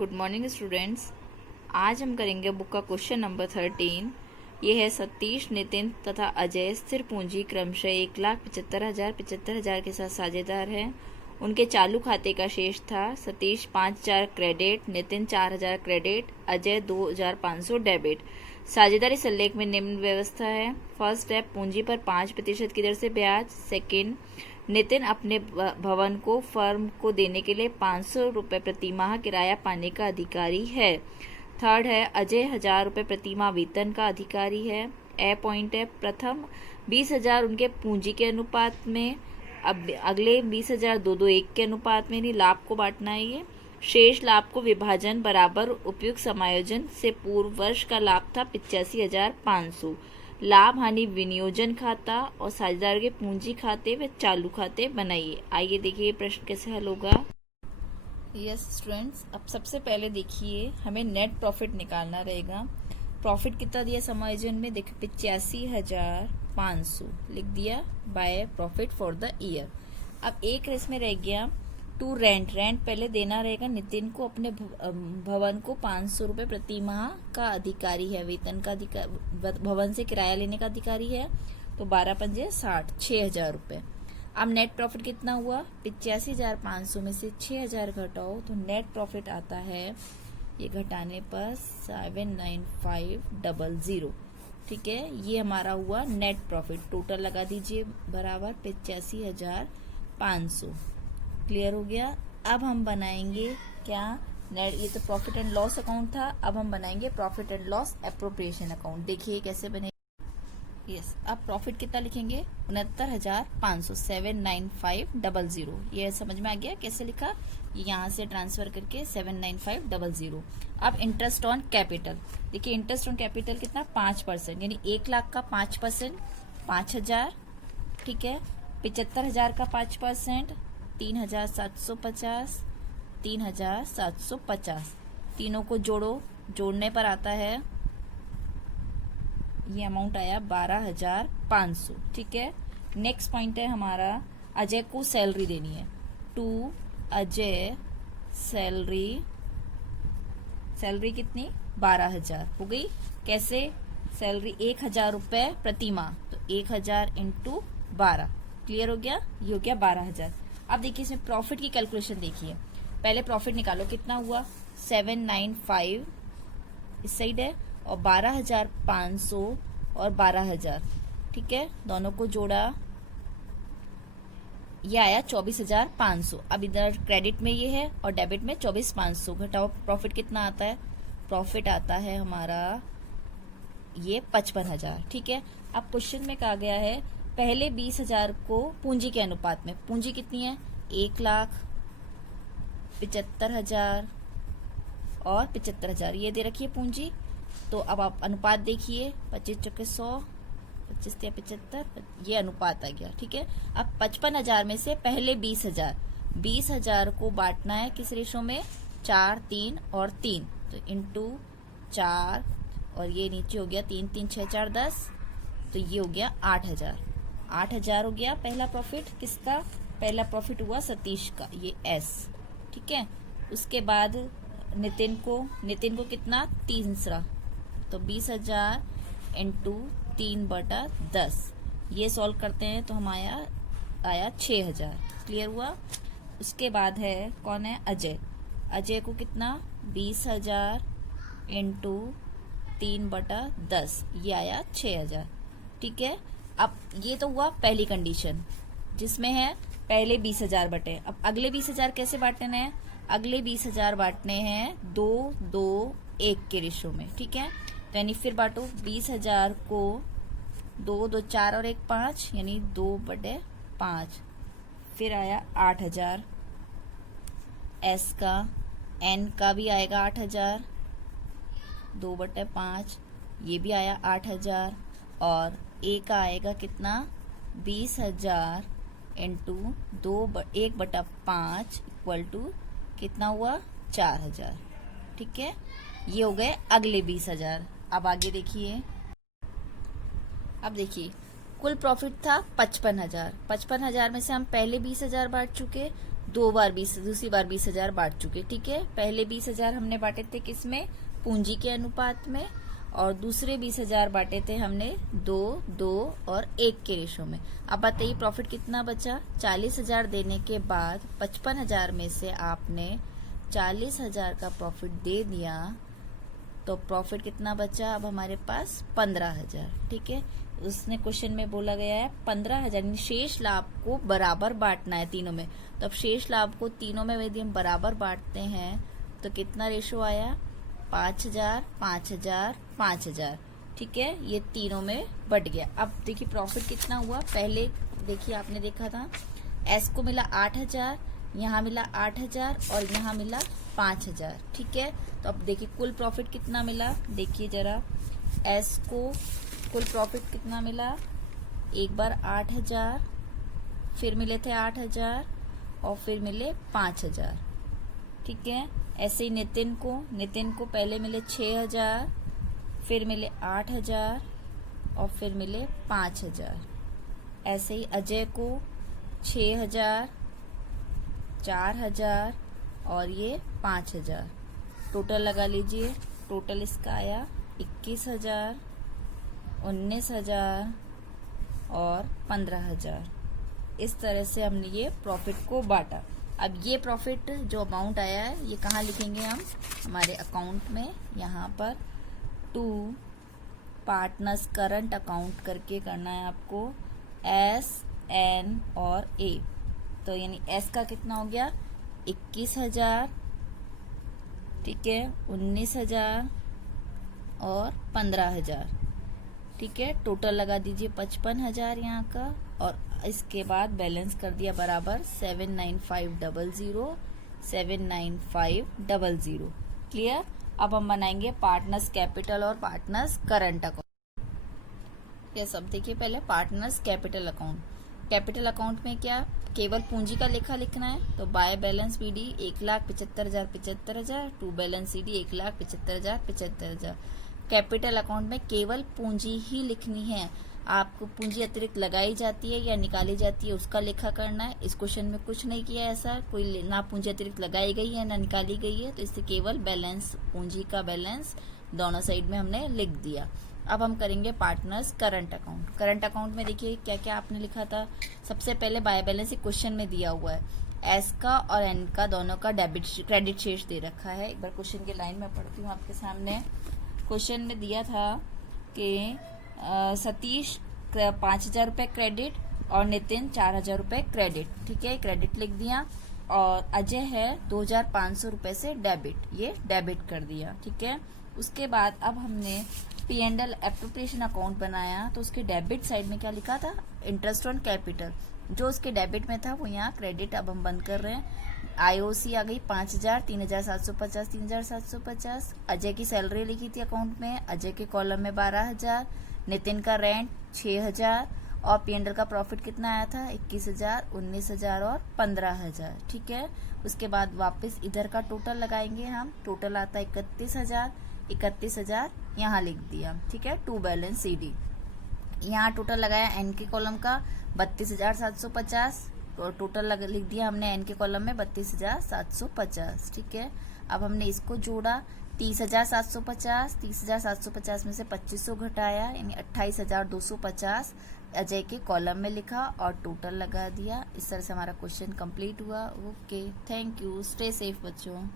Good morning students. आज हम करेंगे बुक का क्वेश्चन नंबर 13। ये है सतीश, नितिन तथा अजय स्थिर पूंजी क्रमशः 1,75,000 के साथ साझेदार हैं। उनके चालू खाते का शेष था Satish 5,000 credit, Nitin 4,000 credit, Ajay 2,500 debit. साझेदारी सल्लेख में निम्न व्यवस्था है। फर्स्ट स्टेप, पूंजी पर 5% की दर से ब्याज। सेकेंड, नितिन अपने भवन को फर्म को देने के लिए 500 रुपये प्रति माह किराया पाने का अधिकारी है। थर्ड है, अजय 1,000 रुपये प्रति माह वेतन का अधिकारी है। ए पॉइंट है, प्रथम 20,000 उनके पूंजी के अनुपात में, अब अगले 20,000 2-2-1 के अनुपात में नहीं, लाभ को बांटना है। ये शेष लाभ को विभाजन बराबर उपयुक्त समायोजन से पूर्व वर्ष का लाभ था 85,500। लाभ हानि विनियोजन खाता और साझेदार के पूंजी खाते व चालू खाते बनाइए। आइए देखिए प्रश्न कैसे हल होगा। यस स्टूडेंट्स, अब सबसे पहले देखिए हमें नेट प्रॉफिट निकालना रहेगा। प्रॉफिट कितना दिया समायोजन में, देखिए 85,500 लिख दिया by profit for the year. अब एक इसमें रह गया टू रेंट। रेंट पहले देना रहेगा। नितिन को अपने भवन को 500 रुपये प्रति माह का अधिकारी है, वेतन का अधिकार, भवन से किराया लेने का अधिकारी है। तो 12×5 = 60, 6,000 रुपये। अब नेट प्रॉफिट कितना हुआ, 85,500 में से 6,000 घटाओ तो नेट प्रॉफिट आता है, ये घटाने पर 79500। ठीक है, ये हमारा हुआ नेट प्रॉफिट। टोटल लगा दीजिए बराबर 85,500। क्लियर हो गया। अब हम बनाएंगे क्या, नेट, ये तो प्रॉफिट एंड लॉस अकाउंट था। अब हम बनाएंगे profit and loss appropriation account. देखिए कैसे बनेगा। यस, अब प्रॉफिट कितना लिखेंगे, 69,500, 79500। ये समझ में आ गया कैसे लिखा, यहाँ से ट्रांसफर करके 79500। अब इंटरेस्ट ऑन कैपिटल, देखिए इंटरेस्ट ऑन कैपिटल कितना, 5%, यानी 1,00,000 का 5%, 5,000। ठीक है, 75,000 का 5%, 3,750, 3,750। तीनों को जोड़ो, जोड़ने पर आता है, ये अमाउंट आया 12,500। ठीक है, नेक्स्ट पॉइंट है हमारा, अजय को सैलरी देनी है। टू अजय सैलरी, सैलरी कितनी, 12,000 हो गई। कैसे, सैलरी 1,000 रुपये प्रति माह, तो 1,000 × 12। क्लियर हो गया, ये हो गया 12,000। अब देखिए इसमें प्रॉफिट की कैलकुलेशन देखिए। पहले प्रॉफिट निकालो, कितना हुआ, 795 इस साइड है, और 12,500 और 12,000। ठीक है, दोनों को जोड़ा, ये आया 24,500। अब इधर क्रेडिट में ये है और डेबिट में 24,500। घटाओ, प्रॉफिट कितना आता है, प्रॉफिट आता है हमारा ये 55,000। ठीक है, अब क्वेश्चन में कहा गया है पहले 20,000 को पूंजी के अनुपात में, पूंजी कितनी है, 1,75,000 और 75,000 ये दे रखी है पूंजी। तो अब आप अनुपात देखिए, 25×100, 25×75, ये अनुपात आ गया। ठीक है, अब 55,000 में से पहले 20,000 को बांटना है किस रेशो में, 4, 3 और 3, तो इंटू 4, और ये नीचे हो गया 3, 3, 6, 4, 10, तो ये हो गया 8,000। 8,000 हो गया पहला प्रॉफिट। किसका, पहला प्रॉफिट हुआ सतीश का, ये एस। ठीक है, उसके बाद नितिन को कितना, तीसरा, तो 20,000 × 3/10। ये सॉल्व करते हैं तो हमारा आया 6,000। क्लियर हुआ। उसके बाद है कौन है, अजय को कितना, 20,000 × 3/10, ये आया 6,000। ठीक है, अब ये तो हुआ पहली कंडीशन जिसमें है पहले 20,000 बटे। अब अगले 20,000 कैसे बांटने हैं, अगले 20,000 बांटने हैं 2-2-1 के रेशो में। ठीक है, तो यानी फिर बांटो 20,000 को 2, 2, 4 और 1, 5, यानी 2/5। फिर आया 8,000 एस का, एन का भी आएगा 8,000, 2/5, ये भी आया 8,000, और ए का आएगा कितना, 20,000 × 1/5 = कितना हुआ, 4,000। ठीक है, ये हो गए अगले 20,000। अब आगे देखिए, अब देखिए कुल प्रॉफिट था 55,000। 55,000 में से हम पहले 20,000 बांट चुके, दूसरी बार 20,000 बांट चुके। ठीक है, पहले 20,000 हमने बांटे थे किसमें, पूंजी के अनुपात में, और दूसरे 20,000 बांटे थे हमने 2, 2 और 1 के रेशो में। अब बताइए प्रॉफिट कितना बचा। 40,000 देने के बाद 55,000 में से आपने 40,000 का प्रॉफिट दे दिया, तो प्रॉफिट कितना बचा अब हमारे पास 15,000। ठीक है, उसने क्वेश्चन में बोला गया है 15,000 शेष लाभ को बराबर बांटना है तीनों में। तो अब शेष लाभ को तीनों में यदि हम बराबर बांटते हैं तो कितना रेशो आया, 5,000, 5,000, 5,000। ठीक है, ये तीनों में बट गया। अब देखिए प्रॉफिट कितना हुआ। पहले देखिए आपने देखा था एस को मिला 8,000, यहाँ मिला 8,000 और यहाँ मिला 5,000। ठीक है, तो अब देखिए कुल प्रॉफिट कितना मिला, देखिए जरा एस को कुल प्रॉफिट कितना मिला। एक बार 8,000, फिर मिले थे 8,000 और फिर मिले 5,000। ठीक है, ऐसे ही नितिन को पहले मिले 6,000, फिर मिले 8,000 और फिर मिले 5,000। ऐसे ही अजय को 6,000, 4,000 और ये 5,000। टोटल लगा लीजिए, टोटल इसका आया 21,000, 19,000 और 15,000। इस तरह से हमने ये प्रॉफिट को बांटा। अब ये प्रॉफिट जो अमाउंट आया है ये कहाँ लिखेंगे हम, हमारे अकाउंट में, यहाँ पर टू पार्टनर्स करंट अकाउंट करके करना है आपको, एस, एन और ए। तो यानी एस का कितना हो गया 21,000, ठीक है, 19,000 और 15,000। ठीक है, टोटल लगा दीजिए 55,000 यहाँ का, और इसके बाद बैलेंस कर दिया बराबर 79500, 79500। क्लियर। अब हम बनाएंगे पार्टनर्स कैपिटल और पार्टनर्स करंट अकाउंट। ये सब देखिए, पहले partners capital account. Capital account में क्या, केवल पूंजी का लेखा लिखना है। तो by balance BD 1,75,000 75,000, to balance CD 1,75,000 75,000। Capital account में केवल पूंजी ही लिखनी है। आपको पूंजी अतिरिक्त लगाई जाती है या निकाली जाती है उसका लेखा करना है। इस क्वेश्चन में कुछ नहीं किया ऐसा, कोई ना पूंजी अतिरिक्त लगाई गई है ना निकाली गई है, तो इससे केवल बैलेंस, पूंजी का बैलेंस दोनों साइड में हमने लिख दिया। अब हम करेंगे partners current account. Current account में देखिए क्या क्या आपने लिखा था। सबसे पहले बाय बैलेंस एक क्वेश्चन में दिया हुआ है, एस का और एन का दोनों का डेबिट क्रेडिट शेष दे रखा है। एक बार क्वेश्चन की लाइन में पढ़ती हूँ आपके सामने। क्वेश्चन में दिया था कि सतीश 5,000 रुपये क्रेडिट और नितिन 4,000 रुपये क्रेडिट। ठीक है, क्रेडिट लिख दिया। और अजय है 2,500 रुपये से डेबिट, ये डेबिट कर दिया। ठीक है, उसके बाद अब हमने P&L एप्रोप्रिएशन अकाउंट बनाया, तो उसके डेबिट साइड में क्या लिखा था, इंटरेस्ट ऑन कैपिटल। जो उसके डेबिट में था वो यहाँ क्रेडिट अब हम बंद कर रहे हैं। IOC आ गई 5,000, 3,750, 3,750। अजय की सैलरी लिखी थी अकाउंट में, अजय के कॉलम में 12,000। नितिन का रेंट 6,000 और P&L का प्रॉफिट कितना आया था 21,000, 19,000 और 15,000। ठीक है, उसके बाद वापस इधर का टोटल लगाएंगे हम। टोटल आता है 31,000, 31,000 यहाँ लिख दिया। ठीक है, टू बैलेंस सीडी। यहाँ टोटल लगाया एन के कॉलम का 32,750, और टोटल लिख दिया हमने एन के कॉलम में 32,750। ठीक है, अब हमने इसको जोड़ा 30,750, 30,750 में से 2,500 घटाया यानी 28,250 अजय के कॉलम में लिखा और टोटल लगा दिया। इस तरह से हमारा क्वेश्चन कंप्लीट हुआ। Okay, thank you, stay safe बच्चों।